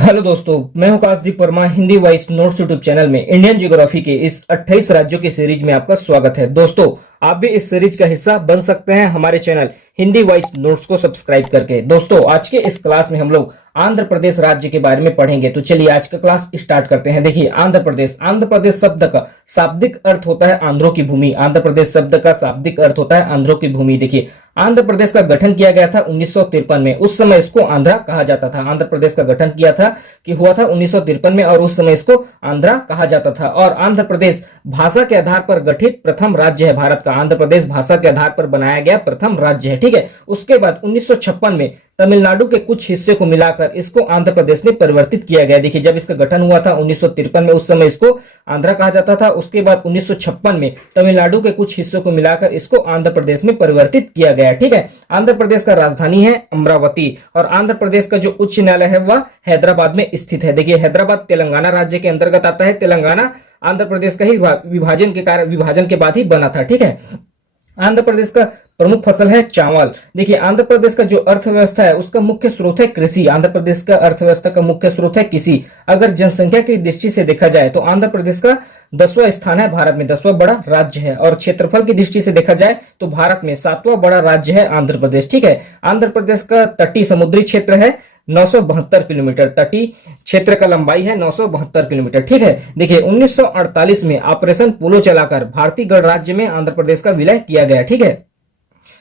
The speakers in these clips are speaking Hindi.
हेलो दोस्तों, मैं हूं Kashdeep Verma. Hindi voice notes YouTube channel में इंडियन ज्योग्राफी के इस 28 राज्यों की सीरीज में आपका स्वागत है। दोस्तों, आप भी इस सीरीज का हिस्सा बन सकते हैं हमारे चैनल हिंदी वॉइस नोट्स को सब्सक्राइब करके। दोस्तों, आज के इस क्लास में हम लोग आंध्र प्रदेश राज्य के बारे में पढ़ेंगे। तो चलिए आज का क्लास स्टार्ट करते हैं। देखिए, आंध्र प्रदेश शब्द का शाब्दिक अर्थ होता है आंध्रों की भूमि। आंध्र प्रदेश शब्द का शाब्दिक अर्थ होता है आंध्रों की भूमि। देखिए, आंध्र प्रदेश का गठन किया गया था 1953 में। उस समय इसको आंध्रा कहा जाता था। आंध्र प्रदेश का गठन किया था कि हुआ था 1953 में, और उस समय इसको आंध्रा कहा जाता था। और आंध्र प्रदेश भाषा के आधार पर गठित प्रथम राज्य है भारत का। आंध्र प्रदेश भाषा के आधार पर बनाया गया प्रथम राज्य है। ठीक है। उसके बाद 1956 में तमिलनाडु के कुछ हिस्से को मिलाकर इसको आंध्र प्रदेश में परिवर्तित किया गया। देखिए, जब इसका गठन हुआ था 1953 में, उस समय इसको आंध्रा कहा जाता था। उसके बाद 1956 में तमिलनाडु के कुछ हिस्सों को मिलाकर इसको आंध्र प्रदेश में परिवर्तित किया गया। ठीक है। आंध्र प्रदेश का राजधानी है अमरावती, और आंध्र प्रदेश का जो उच्च न्यायालय है वह हैदराबाद में स्थित है। देखिए, हैदराबाद तेलंगाना राज्य के अंतर्गत आता है। तेलंगाना आंध्र प्रदेश का ही विभाजन के बाद ही बना था। ठीक है। आंध्र प्रदेश का प्रमुख फसल है चावल। देखिए, आंध्र प्रदेश का जो अर्थव्यवस्था है उसका मुख्य स्रोत है कृषि। आंध्र प्रदेश का अर्थव्यवस्था का मुख्य स्रोत है कृषि। अगर जनसंख्या की दृष्टि से देखा जाए तो आंध्र प्रदेश का 10वां स्थान है भारत में, 10वां बड़ा राज्य है। और क्षेत्रफल की दृष्टि से देखा जाए तो भारत में 7वां बड़ा राज्य है आंध्र प्रदेश। ठीक है। आंध्र प्रदेश का तटीय समुद्री क्षेत्र है 972 किलोमीटर। तटीय क्षेत्र का लंबाई है 972 किलोमीटर। ठीक है। देखिए, 1948 में ऑपरेशन पोलो चलाकर भारतीय गणराज्य में आंध्र प्रदेश का विलय किया गया। ठीक है।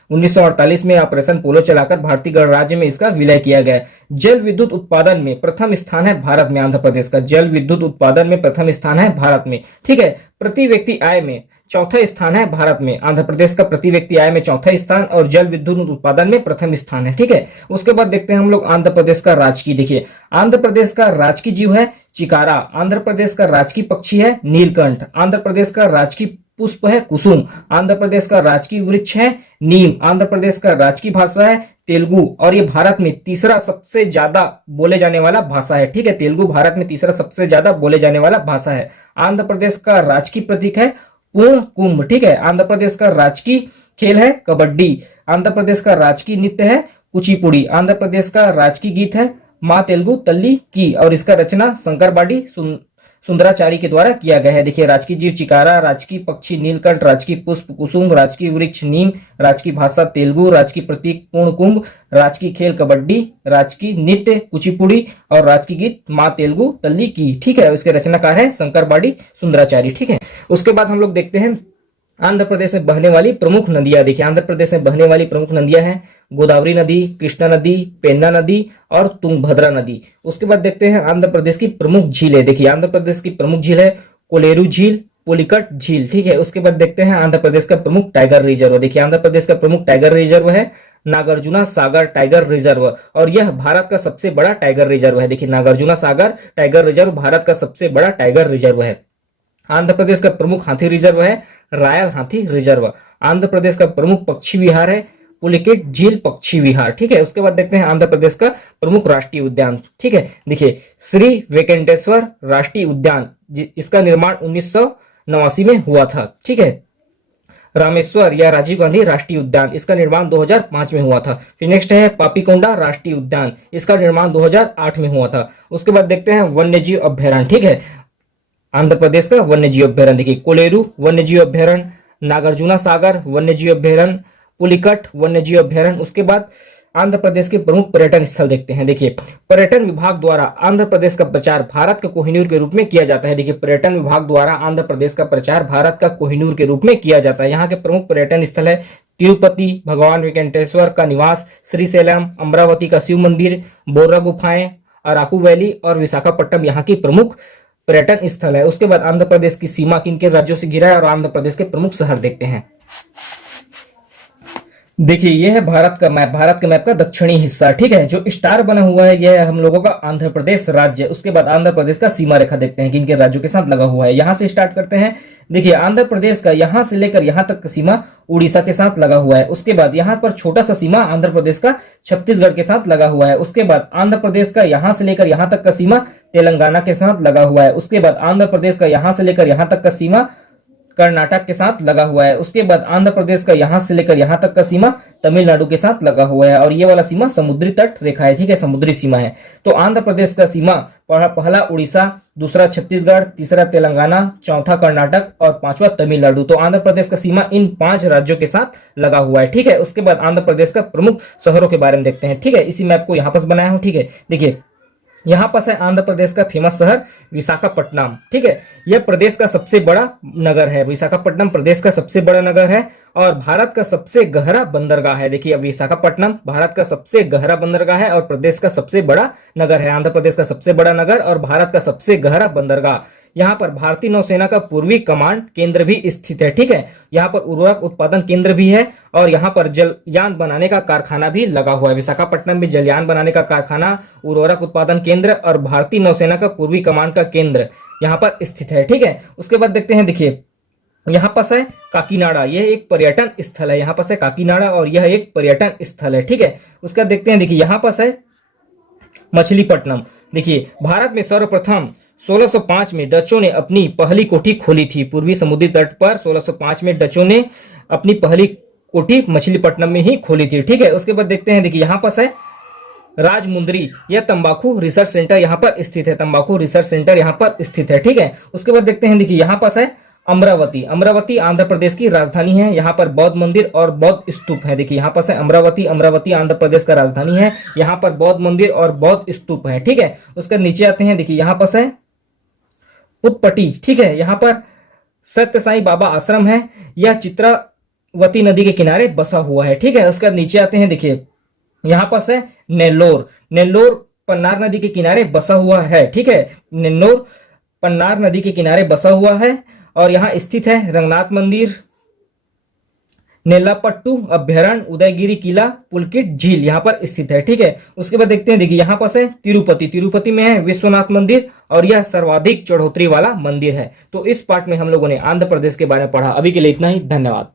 1948 में ऑपरेशन पोलो चलाकर भारतीय गणराज्य में इसका विलय किया गया। जल विद्युत उत्पादन में प्रथम स्थान है भारत में। आंध्र प्रदेश का जल विद्युत उत्पादन में प्रथम स्थान है भारत में। ठीक है। प्रति व्यक्ति आय में चौथा स्थान है भारत में। आंध्र प्रदेश का प्रति व्यक्ति आय में चौथा स्थान और जल विद्युत उत्पादन में प्रथम स्थान है। ठीक है। उसके बाद देखते हैं हम लोग आंध्र प्रदेश का राजकीय। देखिए, आंध्र प्रदेश का राजकीय जीव है चिकारा। आंध्र प्रदेश का राजकीय पक्षी है नीलकंठ। आंध्र प्रदेश का राजकीय पुष्प है कुसुम। आंध्र प्रदेश का राजकीय वृक्ष है नीम। आंध्र प्रदेश का राजकीय भाषा है तेलुगु, और ये भारत में तीसरा सबसे ज्यादा बोले जाने वाला भाषा है। ठीक है। तेलुगु भारत में तीसरा सबसे ज्यादा बोले जाने वाला भाषा है। आंध्र प्रदेश का राजकीय प्रतीक है पूर्ण कुंभ। ठीक है। आंध्र प्रदेश का राजकीय खेल है कबड्डी। आंध्र प्रदेश का राजकीय नृत्य है कुचिपुड़ी। आंध्र प्रदेश का राजकीय गीत है माँ तेलुगु तल्ली की, और इसका रचना शंकरबाड़ी सुंदराचारी के द्वारा किया गया है। देखिए, राजकीय जीव चिकारा, राजकीय पक्षी नीलकंठ, राजकीय पुष्प कुसुम, राजकीय वृक्ष नीम, राजकीय भाषा तेलुगु, राजकीय प्रतीक पूर्ण कुंभ, राजकीय खेल कबड्डी, राजकीय नृत्य कुचिपुड़ी, और राजकीय गीत माँ तेलुगु तल्ली की। ठीक है। इसके रचनाकार है शंकरबाड़ी सुंदराचारी। ठीक है। उसके बाद हम लोग देखते हैं आंध्र प्रदेश में बहने वाली प्रमुख नदियां। देखिए, आंध्र प्रदेश में बहने वाली प्रमुख नदियां हैं गोदावरी नदी, कृष्णा नदी, पेन्ना नदी और तुंगभद्रा नदी। उसके बाद देखते हैं आंध्र प्रदेश की प्रमुख झीलें। देखिए, आंध्र प्रदेश की प्रमुख झील है कोलेरू झील, पुलिकट झील। ठीक है। उसके बाद देखते हैं आंध्र प्रदेश का प्रमुख टाइगर रिजर्व। देखिए, आंध्र प्रदेश का प्रमुख टाइगर रिजर्व है नागार्जुना सागर टाइगर रिजर्व, और यह भारत का सबसे बड़ा टाइगर रिजर्व है। देखिए, नागार्जुना सागर टाइगर रिजर्व भारत का सबसे बड़ा टाइगर रिजर्व है। आंध्र प्रदेश का प्रमुख हाथी रिजर्व है रायल हाथी रिजर्व। आंध्र प्रदेश का प्रमुख पक्षी विहार है पुलिकेट झील पक्षी विहार। ठीक है। उसके बाद देखते हैं आंध्र प्रदेश का प्रमुख राष्ट्रीय उद्यान। ठीक है। देखिए, श्री वेंकटेश्वर राष्ट्रीय उद्यान, इसका निर्माण 1989 में हुआ था। ठीक है। रामेश्वर या राजीव गांधी राष्ट्रीय उद्यान, इसका निर्माण 2005 में हुआ था। फिर नेक्स्ट है पापीकोंडा राष्ट्रीय उद्यान, इसका निर्माण 2008 में हुआ था। उसके बाद देखते हैं वन्यजीव अभ्यारण्य। ठीक है। आंध्र प्रदेश का वन्यजीव अभ्यारण्य, देखिए कोलेरू वन्यजीव अभ्यारण्य, नागार्जुना सागर वन्यजीव अभ्यारण्य, पुलिकट वन्यजीव अभ्यारण्य। उसके बाद आंध्र प्रदेश के प्रमुख पर्यटन स्थल देखते हैं। देखिए, पर्यटन विभाग द्वारा आंध्र प्रदेश का प्रचार भारत का कोहिनूर के रूप में किया जाता है। देखिए, पर्यटन विभाग द्वारा आंध्र प्रदेश का प्रचार भारत का कोहिनूर के रूप में किया जाता है। यहाँ के प्रमुख पर्यटन स्थल है तिरुपति भगवान वेंकटेश्वर का निवास, श्रीशैलम, अमरावती का शिव मंदिर, बोर्रा गुफाएं, अराकू वैली और विशाखापट्टनम यहाँ की प्रमुख पर्यटन स्थल है। उसके बाद आंध्र प्रदेश की सीमा किन के राज्यों से घिरा है और आंध्र प्रदेश के प्रमुख शहर देखते हैं। देखिए, यह है भारत का मैप का दक्षिणी हिस्सा। ठीक है। जो स्टार बना हुआ है यह है हम लोगों का आंध्र प्रदेश राज्य। उसके बाद आंध्र प्रदेश का सीमा रेखा देखते हैं किन के राज्यों के साथ लगा हुआ है। यहां से स्टार्ट करते हैं। देखिए, आंध्र प्रदेश का यहां से लेकर यहां तक का सीमा उड़ीसा के साथ लगा हुआ है। उसके बाद यहां पर छोटा सा सीमा आंध्र प्रदेश का छत्तीसगढ़ के साथ लगा हुआ है। उसके बाद आंध्र प्रदेश का यहां से लेकर यहां तक का सीमा तेलंगाना के साथ लगा हुआ है। उसके बाद आंध्र प्रदेश का यहां से लेकर यहां तक का सीमा कर्नाटक के साथ लगा हुआ है। उसके बाद आंध्र प्रदेश का यहां से लेकर यहां तक का सीमा तमिलनाडु के साथ लगा हुआ है और ये वाला सीमा समुद्री तट रेखा है, ठीक है, समुद्री सीमा है। तो आंध्र प्रदेश का सीमा पहला उड़ीसा, दूसरा छत्तीसगढ़, तीसरा तेलंगाना, चौथा कर्नाटक और पांचवा तमिलनाडु। तो आंध्र प्रदेश का सीमा इन 5 राज्यों के साथ लगा हुआ है, ठीक है। उसके बाद आंध्र प्रदेश का प्रमुख शहरों के बारे में देखते हैं, ठीक है। इसी मैप को यहाँ पर बनाया हूं, ठीक है। देखिए यहां पास है आंध्र प्रदेश का फेमस शहर विशाखापट्टनम, ठीक है। यह प्रदेश का सबसे बड़ा नगर है। विशाखापट्टनम प्रदेश का सबसे बड़ा नगर है और भारत का सबसे गहरा बंदरगाह है। देखिए अब विशाखापट्टनम भारत का सबसे गहरा बंदरगाह है और प्रदेश का सबसे बड़ा नगर है। आंध्र प्रदेश का सबसे बड़ा नगर और भारत का सबसे गहरा बंदरगाह। यहाँ पर भारतीय नौसेना का पूर्वी कमांड केंद्र भी स्थित है, ठीक है। यहाँ पर उर्वरक उत्पादन केंद्र भी है और यहाँ पर जलयान बनाने का कारखाना भी लगा हुआ है। विशाखापट्टनम में जलयान बनाने का कारखाना, उर्वरक उत्पादन केंद्र और भारतीय नौसेना का पूर्वी कमांड का केंद्र यहाँ पर स्थित है, ठीक है। उसके बाद देखते हैं, देखिए यहाँ पास है काकीनाडा, यह एक पर्यटन स्थल है। यहाँ पास है काकीनाडा और यह एक पर्यटन स्थल है, ठीक है। उसके बाद देखते हैं, देखिए यहाँ पास है मछलीपट्टनम। देखिए भारत में सर्वप्रथम 1605 में डचों ने अपनी पहली कोठी खोली थी। पूर्वी समुद्री तट पर 1605 में डचों ने अपनी पहली कोठी मछलीपट्टनम में ही खोली थी, ठीक है। उसके बाद देखते हैं, देखिए यहाँ पास है राजमुंदरी, यह तंबाकू रिसर्च सेंटर यहाँ पर स्थित है। तंबाकू रिसर्च सेंटर यहाँ पर स्थित है, ठीक है। उसके बाद देखते हैं, देखिए यहाँ पास है अमरावती। अमरावती आंध्र प्रदेश की राजधानी है। यहाँ पर बौद्ध मंदिर और बौद्ध स्तूप है। देखिए यहाँ पास है अमरावती। अमरावती आंध्र प्रदेश का राजधानी है। यहाँ पर बौद्ध मंदिर और बौद्ध स्तूप है, ठीक है। उसके नीचे आते हैं, देखिए यहाँ पास है पुटपटी, ठीक है। यहाँ पर सत्य साईं बाबा आश्रम है। यह चित्रावती नदी के किनारे बसा हुआ है, ठीक है। उसके नीचे आते हैं, देखिए यहाँ पास है नेल्लोर। नेल्लोर पन्नार नदी के किनारे बसा हुआ है, ठीक है। नेल्लोर पन्नार नदी के किनारे बसा हुआ है और यहाँ स्थित है रंगनाथ मंदिर, नेल्लापट्टू अभ्यारण्य, उदयगिरी किला, पुलकिट झील यहाँ पर स्थित है, ठीक है। उसके बाद देखते हैं, देखिए यहाँ पास है तिरुपति। तिरुपति में है विश्वनाथ मंदिर और यह सर्वाधिक चढ़ोतरी वाला मंदिर है। तो इस पार्ट में हम लोगों ने आंध्र प्रदेश के बारे में पढ़ा। अभी के लिए इतना ही, धन्यवाद।